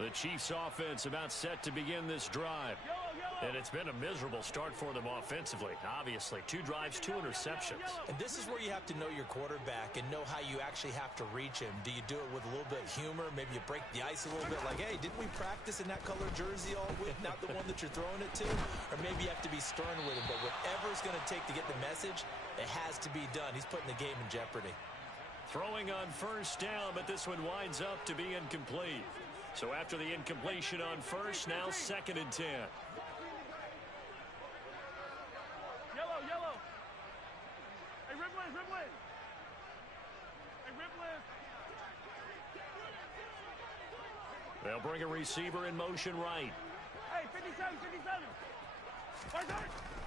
The Chiefs offense about set to begin this drive. And it's been a miserable start for them offensively. Obviously, 2 drives, 2 interceptions. And this is where you have to know your quarterback and know how you actually have to reach him. Do you do it with a little bit of humor? Maybe you break the ice a little bit like, hey, didn't we practice in that color jersey all week? Not the one that you're throwing it to? Or maybe you have to be stern with him. But whatever it's going to take to get the message, it has to be done. He's putting the game in jeopardy. Throwing on first down, but this one winds up to be incomplete. So after the incompletion on first, now 2nd and 10. Yellow. Hey, Ripley. Hey, Ripley. They'll bring a receiver in motion right. Hey, 57.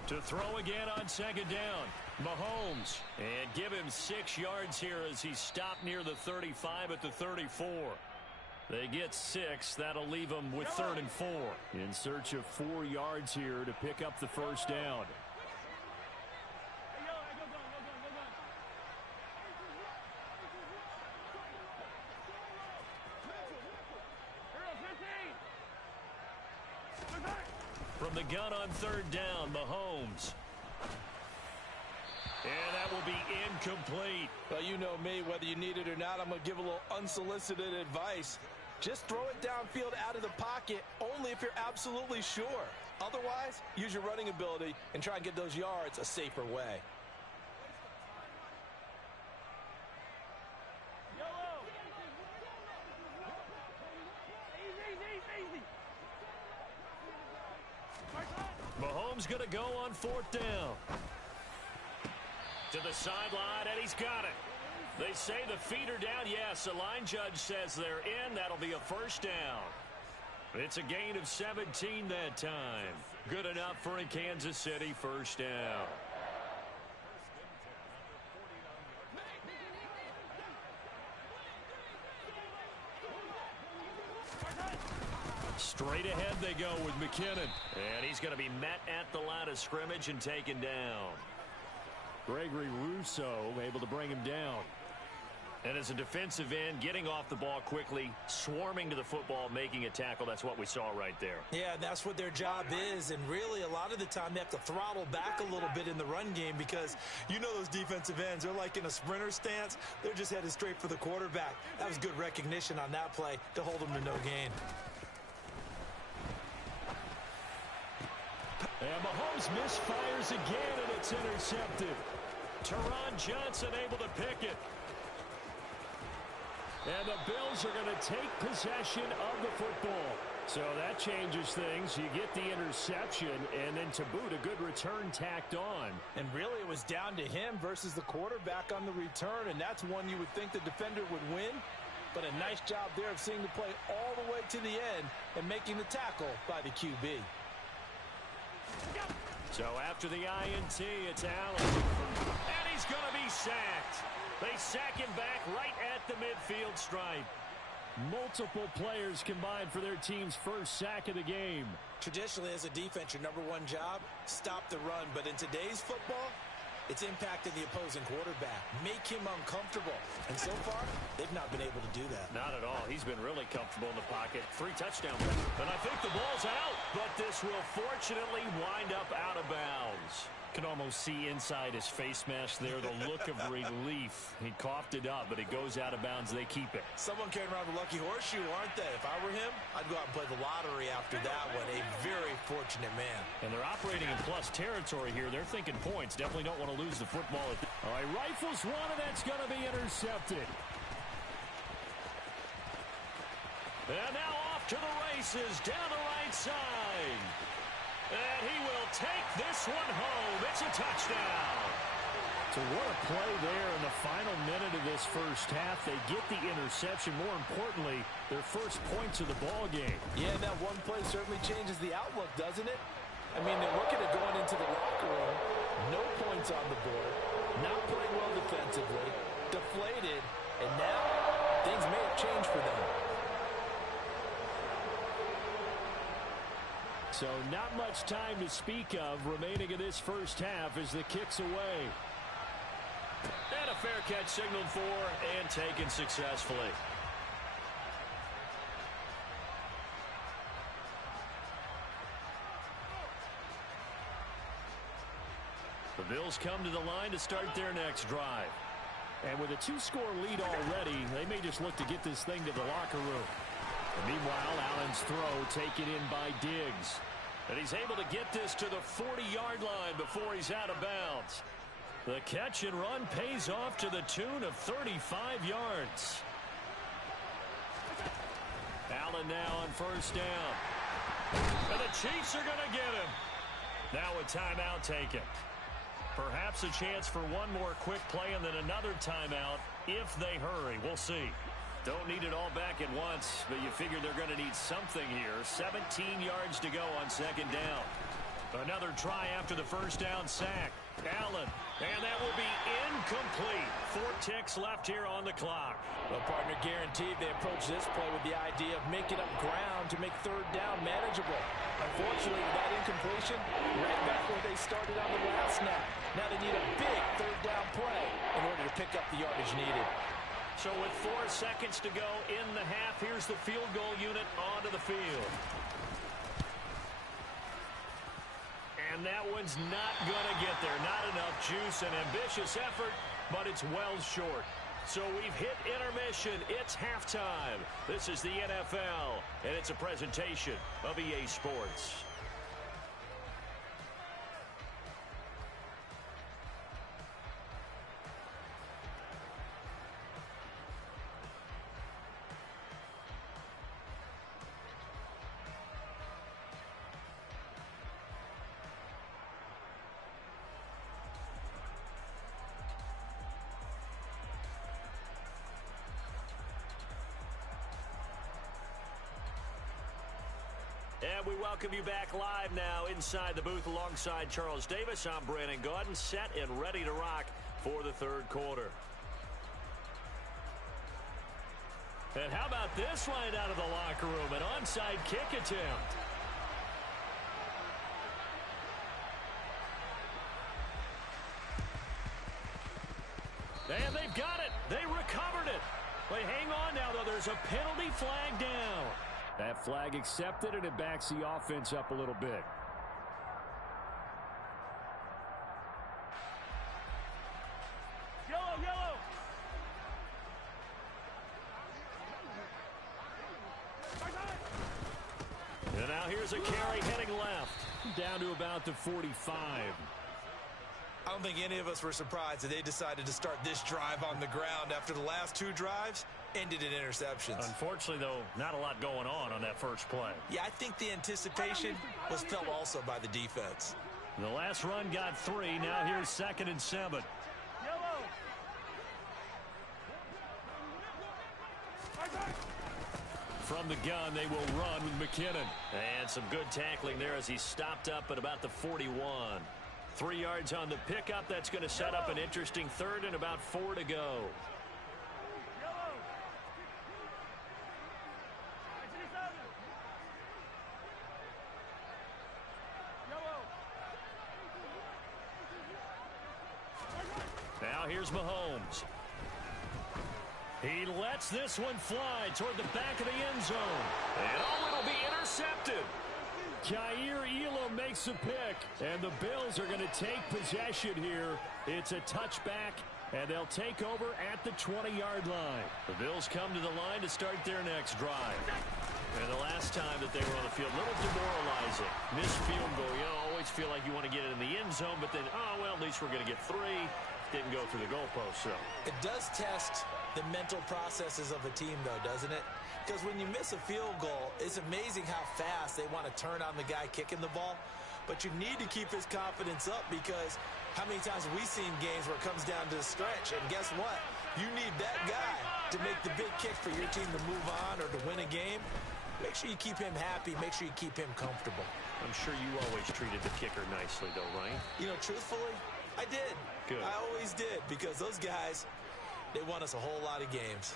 To throw again on 2nd down. Mahomes. And give him 6 yards here as he stopped near the 35 at the 34. They get 6. That'll leave them with 3rd and 4. In search of 4 yards here to pick up the first down. From the gun on 3rd down, Mahomes. And that will be incomplete. Well, you know me, whether you need it or not, I'm going to give a little unsolicited advice. Just throw it downfield out of the pocket only if you're absolutely sure. Otherwise, use your running ability and try and get those yards a safer way. Mahomes going to go on 4th down. To the sideline, and he's got it. They say the feet are down. Yes, the line judge says they're in. That'll be a first down. It's a gain of 17 that time. Good enough for a Kansas City first down. Straight ahead they go with McKinnon. And he's going to be met at the line of scrimmage and taken down. Gregory Rousseau able to bring him down. And as a defensive end, getting off the ball quickly, swarming to the football, making a tackle. That's what we saw right there. Yeah, that's what their job is. And really, a lot of the time, they have to throttle back a little bit in the run game because you know those defensive ends, they're like in a sprinter stance. They're just headed straight for the quarterback. That was good recognition on that play to hold them to no gain. And Mahomes misfires again, and it's intercepted. Teron Johnson able to pick it. And the Bills are going to take possession of the football. So that changes things. You get the interception, and then to boot, a good return tacked on. And really, it was down to him versus the quarterback on the return, and that's one you would think the defender would win. But a nice job there of seeing the play all the way to the end and making the tackle by the QB. So after the INT, it's Allen. And he's going to be sacked. They sack him back right at the midfield stripe. Multiple players combined for their team's first sack of the game. Traditionally, as a defense, your number one job, stop the run. But in today's football, it's impacted the opposing quarterback. Make him uncomfortable. And so far, they've not been able to do that. Not at all. He's been really comfortable in the pocket. 3 touchdowns. And I think the ball's out. But this will fortunately wind up out of bounds. Can almost see inside his face mask there the look of relief. He coughed it up, but it goes out of bounds. They keep it. Someone came around the lucky horseshoe, aren't they? If I were him, I'd go out and play the lottery after that one. A very fortunate man. And they're operating in plus territory here. They're thinking points. Definitely don't want to lose the football. All right, rifles one, and that's going to be intercepted. And now off to the races down the right side. And he will take this one home. It's a touchdown. So what a play there in the final minute of this first half. They get the interception. More importantly, their first points of the ball game. Yeah, that one play certainly changes the outlook, doesn't it? I mean, they're looking at going into the locker room. No points on the board. Not playing well defensively. Deflated. And now things may have changed for them. So not much time to speak of remaining in this first half as the kick's away. And a fair catch signaled for and taken successfully. Bills come to the line to start their next drive. And with a 2-score lead already, they may just look to get this thing to the locker room. And meanwhile, Allen's throw taken in by Diggs. And he's able to get this to the 40-yard line before he's out of bounds. The catch and run pays off to the tune of 35 yards. Allen now on first down. And the Chiefs are going to get him. Now a timeout taken. Perhaps a chance for one more quick play and then another timeout if they hurry. We'll see. Don't need it all back at once, but you figure they're going to need something here. 17 yards to go on second down. Another try after the first down sack. Allen, and that will be incomplete. 4 ticks left here on the clock. Well, partner, guaranteed they approach this play with the idea of making up ground to make third down manageable. Unfortunately, with that incompletion, right back where they started on the last snap. Now they need a big third down play in order to pick up the yardage needed. So with 4 seconds to go in the half, here's the field goal unit onto the field. And that one's not going to get there. Not enough juice, an ambitious effort, but it's well short. So we've hit intermission. It's halftime. This is the NFL, and it's a presentation of EA Sports. And we welcome you back live now inside the booth alongside Charles Davis. I'm Brandon Gaudin, set and ready to rock for the third quarter. And how about this right out of the locker room? An onside kick attempt. And they've got it. They recovered it. But hang on now, though. There's a penalty flag down. That flag accepted, and it backs the offense up a little bit. Yellow, yellow. And now here's a carry heading left. Down to about the 45. I don't think any of us were surprised that they decided to start this drive on the ground after the last 2 drives ended in interceptions. Unfortunately, though, not a lot going on that first play. Yeah, I think the anticipation was felt also by the defense. The last run got 3. Now here's 2nd and 7. Yellow. From the gun, they will run with McKinnon. And some good tackling there as he stopped up at about the 41. 3 yards on the pickup. That's going to set up an interesting third and about 4 to go. Now here's Mahomes. He lets this one fly toward the back of the end zone. And it'll be intercepted. Jair Elam makes a pick, and the Bills are going to take possession here. It's a touchback, and they'll take over at the 20-yard line. The Bills come to the line to start their next drive. And the last time that they were on the field, a little demoralizing. Missed field goal. You always feel like you want to get it in the end zone, but then, oh, well, at least we're going to get 3. Didn't go through the goalpost, so. It does test the mental processes of a team, though, doesn't it? Because when you miss a field goal, it's amazing how fast they want to turn on the guy kicking the ball. But you need to keep his confidence up, because how many times have we seen games where it comes down to the stretch? And guess what? You need that guy to make the big kick for your team to move on or to win a game. Make sure you keep him happy. Make sure you keep him comfortable. I'm sure you always treated the kicker nicely, though, right? You know, truthfully, I did. Good. I always did, because those guys, they won us a whole lot of games.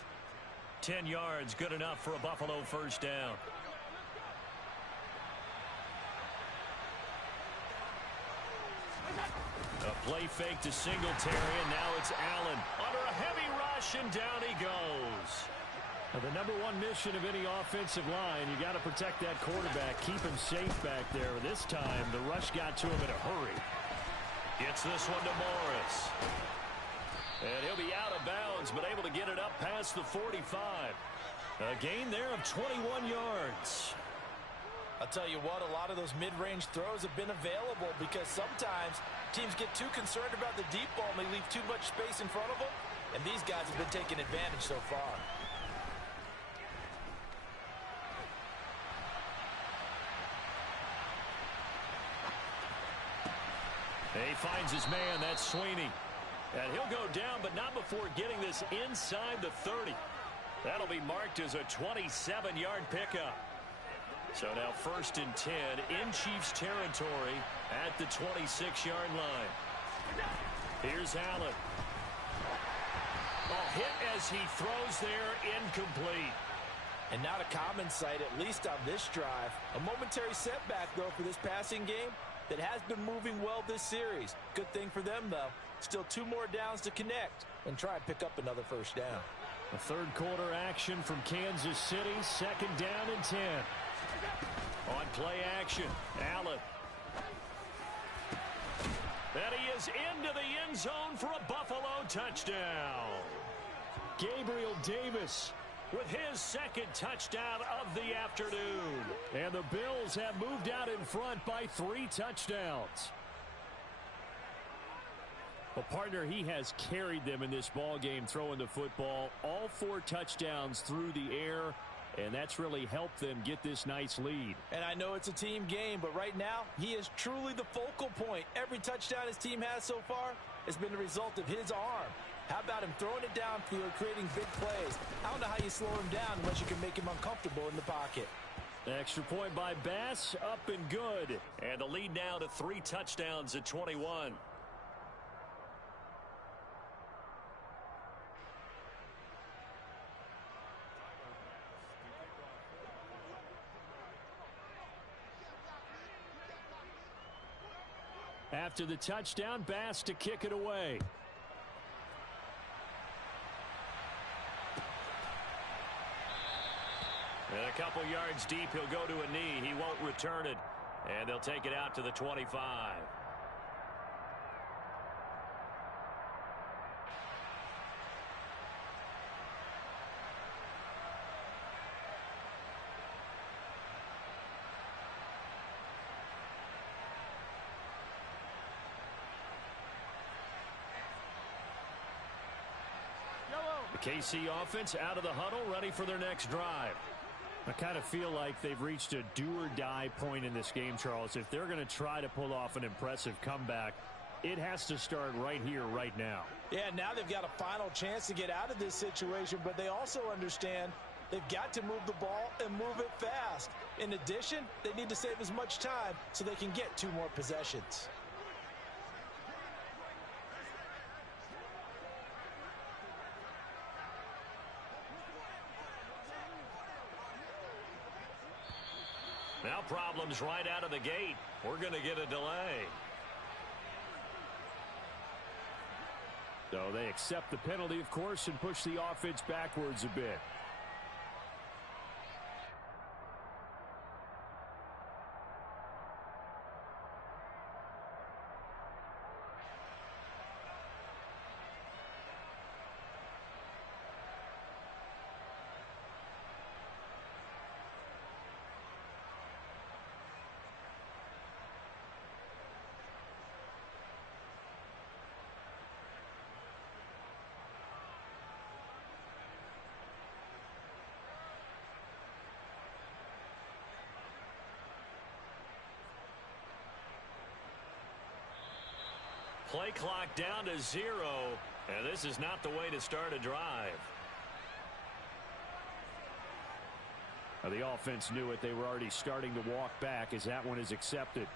10 yards, good enough for a Buffalo first down. A play fake to Singletary, and now it's Allen. Under a heavy rush, and down he goes. Now, the #1 mission of any offensive line, you got to protect that quarterback, keep him safe back there. This time, the rush got to him in a hurry. Gets this one to Morris. And he'll be out of bounds, but able to get it up past the 45. A gain there of 21 yards. I'll tell you what, a lot of those mid-range throws have been available because sometimes teams get too concerned about the deep ball and they leave too much space in front of them, and these guys have been taking advantage so far. He finds his man, that's Sweeney. And he'll go down, but not before getting this inside the 30. That'll be marked as a 27-yard pickup. So now 1st and 10 in Chiefs territory at the 26-yard line. Here's Allen. A hit as he throws there, incomplete. And not a common sight, at least on this drive. A momentary setback, though, for this passing game that has been moving well this series. Good thing for them, though. Still 2 more downs to connect and try and pick up another 1st down. A third quarter action from Kansas City. 2nd down and 10. On play action, Allen. And he is into the end zone for a Buffalo touchdown. Gabriel Davis with his 2nd touchdown of the afternoon. And the Bills have moved out in front by 3 touchdowns. Well, partner, he has carried them in this ball game throwing the football. All 4 touchdowns through the air, and that's really helped them get this nice lead. And I know it's a team game, but right now, he is truly the focal point. Every touchdown his team has so far has been the result of his arm. How about him throwing it downfield, creating big plays? I don't know how you slow him down unless you can make him uncomfortable in the pocket. Extra point by Bass, up and good. And the lead now to 3 touchdowns at 21. After the touchdown, Bass to kick it away. And a couple yards deep, he'll go to a knee. He won't return it. And they'll take it out to the 25. The KC offense out of the huddle, ready for their next drive. I kind of feel like they've reached a do-or-die point in this game, Charles. If they're going to try to pull off an impressive comeback, it has to start right here, right now. Yeah, now they've got a final chance to get out of this situation, but they also understand they've got to move the ball and move it fast. In addition, they need to save as much time so they can get 2 more possessions. Now problems right out of the gate. We're going to get a delay. So they accept the penalty, of course, and push the offense backwards a bit. Play clock down to 0, and this is not the way to start a drive. Now, the offense knew it. They were already starting to walk back as that one is accepted.